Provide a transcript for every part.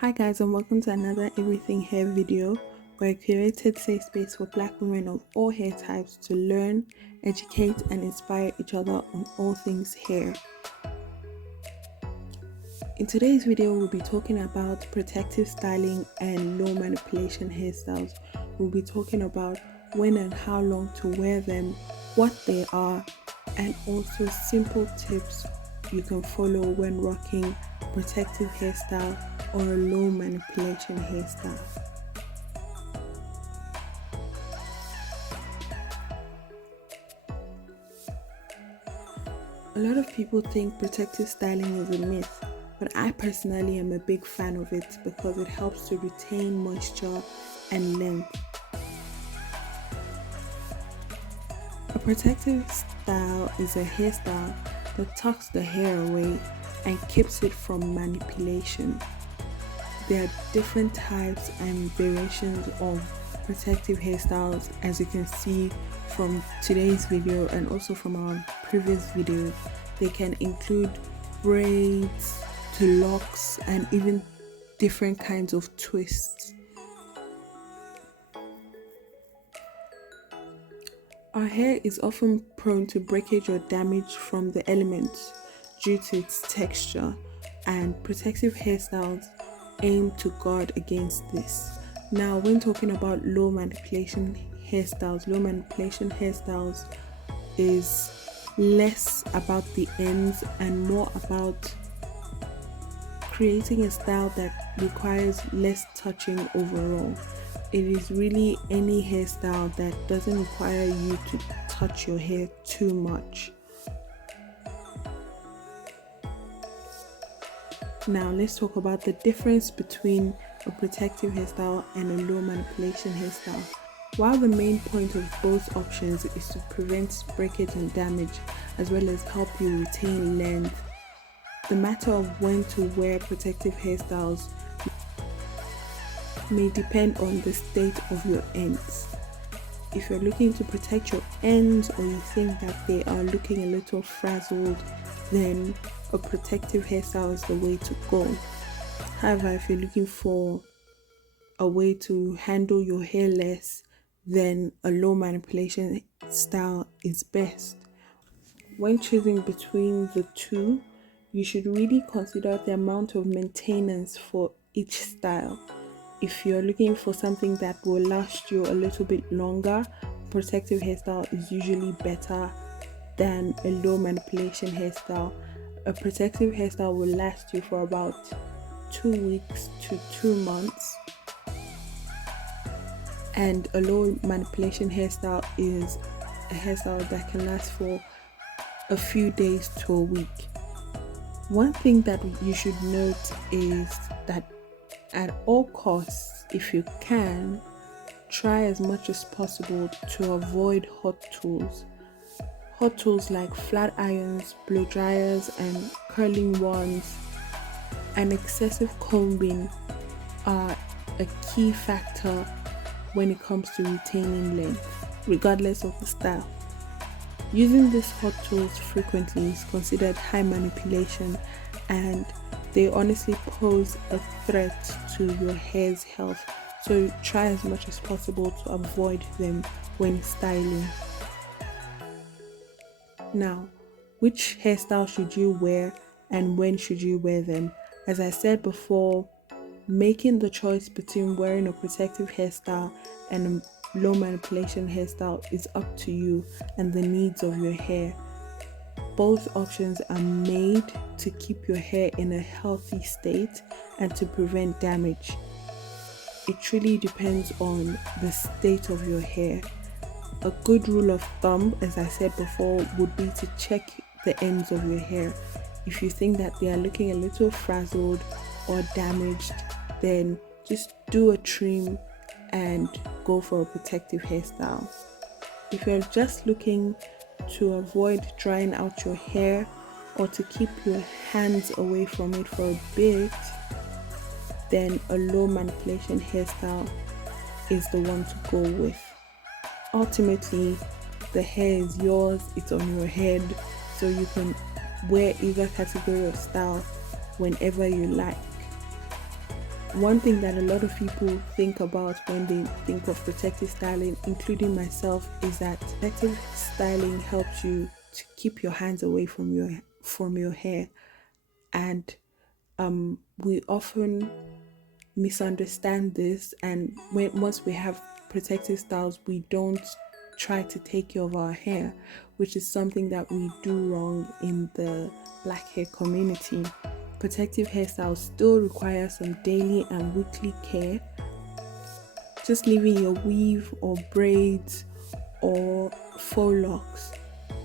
Hi guys, and welcome to another Everything Hair video where I created safe space for black women of all hair types to learn, educate and inspire each other on all things hair. In today's video, we'll be talking about protective styling and low manipulation hairstyles. We'll be talking about when and how long to wear them, what they are, and also simple tips you can follow when rocking protective hairstyle or a low manipulation hairstyle. A lot of people think protective styling is a myth, but I personally am a big fan of it because it helps to retain moisture and length. A protective style is a hairstyle that tucks the hair away and keeps it from manipulation. There are different types and variations of protective hairstyles, as you can see from today's video and also from our previous videos. They can include braids to locks and even different kinds of twists. Our hair is often prone to breakage or damage from the elements due to its texture, and protective hairstyles aim to guard against this. Now, when talking about low manipulation hairstyles is less about the ends and more about creating a style that requires less touching overall. It is really any hairstyle that doesn't require you to touch your hair too much. Now let's talk about the difference between a protective hairstyle and a low manipulation hairstyle. While the main point of both options is to prevent breakage and damage, as well as help you retain length, the matter of when to wear protective hairstyles may depend on the state of your ends. If you're looking to protect your ends or you think that they are looking a little frazzled, then a protective hairstyle is the way to go. However, if you're looking for a way to handle your hair less, then a low manipulation style is best. When choosing between the two, you should really consider the amount of maintenance for each style. If you're looking for something that will last you a little bit longer, protective hairstyle is usually better than a low manipulation hairstyle. A protective hairstyle will last you for about 2 weeks to 2 months, and a low manipulation hairstyle is a hairstyle that can last for a few days to a week. One thing that you should note is that at all costs, if you can, try as much as possible to avoid hot tools. Hot tools like flat irons, blow dryers and curling wands and excessive combing are a key factor when it comes to retaining length, regardless of the style. Using these hot tools frequently is considered high manipulation, and they honestly pose a threat to your hair's health, so try as much as possible to avoid them when styling. Now, which hairstyle should you wear and when should you wear them? As I said before, making the choice between wearing a protective hairstyle and a low manipulation hairstyle is up to you and the needs of your hair. Both options are made to keep your hair in a healthy state and to prevent damage. It truly depends on the state of your hair. A good rule of thumb, as I said before, would be to check the ends of your hair. If you think that they are looking a little frazzled or damaged, then just do a trim and go for a protective hairstyle. If you're just looking to avoid drying out your hair or to keep your hands away from it for a bit, then a low manipulation hairstyle is the one to go with. Ultimately, the hair is yours, it's on your head, so you can wear either category of style whenever you like. one thing that a lot of people think about when they think of protective styling, including myself, is that protective styling helps you to keep your hands away from your hair, and we often misunderstand this, and once we have protective styles, we don't try to take care of our hair, which is something that we do wrong in the black hair community. Protective hairstyles still require some daily and weekly care. Just leaving your weave or braids or faux locks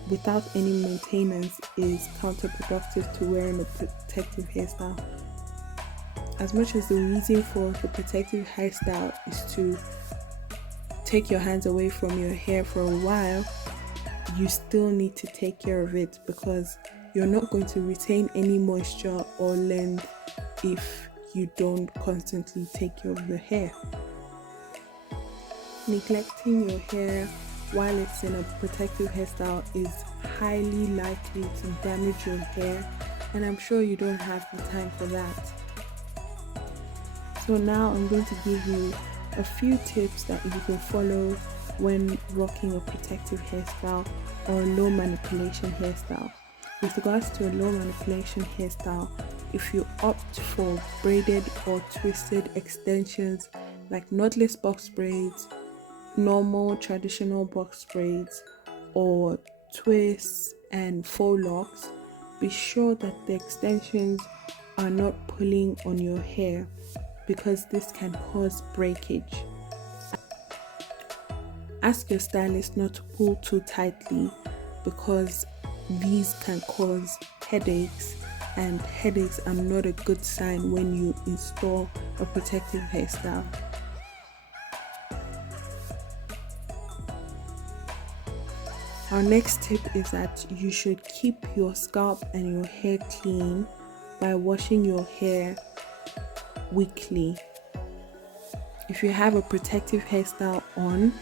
without any maintenance is counterproductive to wearing a protective hairstyle. As much as the reason for the protective hairstyle is to take your hands away from your hair for a while, you still need to take care of it, because you're not going to retain any moisture or length if you don't constantly take care of your hair. Neglecting your hair while it's in a protective hairstyle is highly likely to damage your hair, and I'm sure you don't have the time for that. So now I'm going to give you a few tips that you can follow when rocking a protective hairstyle or a low manipulation hairstyle. With regards to a low manipulation hairstyle, if you opt for braided or twisted extensions like knotless box braids, normal traditional box braids, or twists and faux locks, be sure that the extensions are not pulling on your hair, because this can cause breakage. Ask your stylist not to pull too tightly, because these can cause headaches, and headaches are not a good sign when you install a protective hairstyle. Our next tip is that you should keep your scalp and your hair clean by washing your hair weekly. If you have a protective hairstyle on,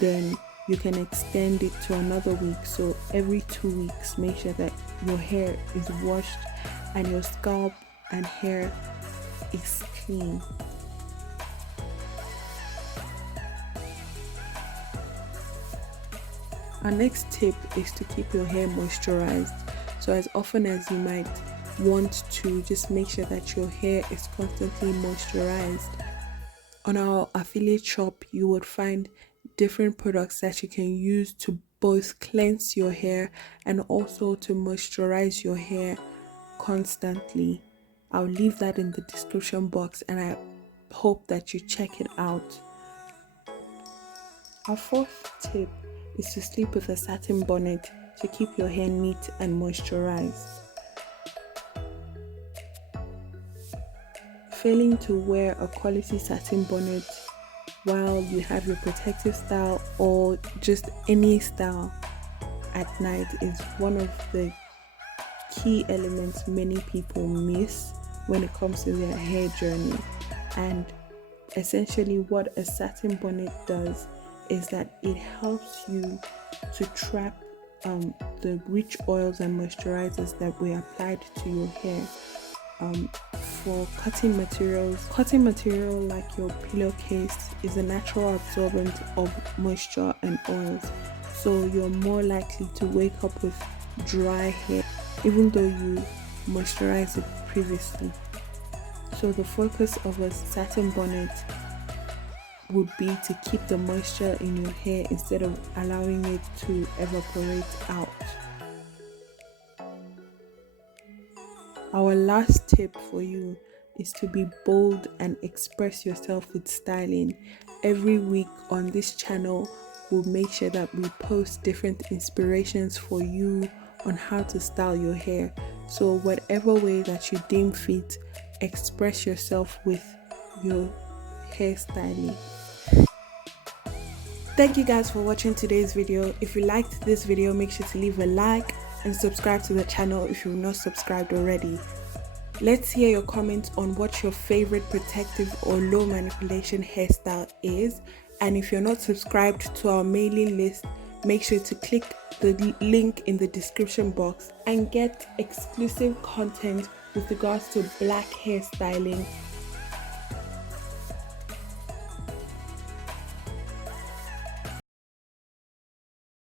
then you can extend it to another week. So every 2 weeks, make sure that your hair is washed and your scalp and hair is clean. Our next tip is to keep your hair moisturized. So as often as you might want to, just make sure that your hair is constantly moisturized. On our affiliate shop, you would find different products that you can use to both cleanse your hair and also to moisturize your hair constantly. I'll leave that in the description box, and I hope that you check it out. Our fourth tip is to sleep with a satin bonnet to keep your hair neat and moisturized. Failing to wear a quality satin bonnet while you have your protective style or just any style at night is one of the key elements many people miss when it comes to their hair journey. And essentially what a satin bonnet does is that it helps you to trap the rich oils and moisturizers that were applied to your hair. For cotton material like your pillowcase is a natural absorbent of moisture and oils, so you're more likely to wake up with dry hair even though you moisturized it previously. So the focus of a satin bonnet would be to keep the moisture in your hair instead of allowing it to evaporate out. Our last tip for you is to be bold and express yourself with styling. Every week on this channel, we'll make sure that we post different inspirations for you on how to style your hair. So whatever way that you deem fit, express yourself with your hairstyling. Thank you guys for watching today's video. If you liked this video, make sure to leave a like and subscribe to the channel if you're not subscribed already. Let's hear your comments on what your favorite protective or low manipulation hairstyle is. And if you're not subscribed to our mailing list, make sure to click the link in the description box and get exclusive content with regards to black hairstyling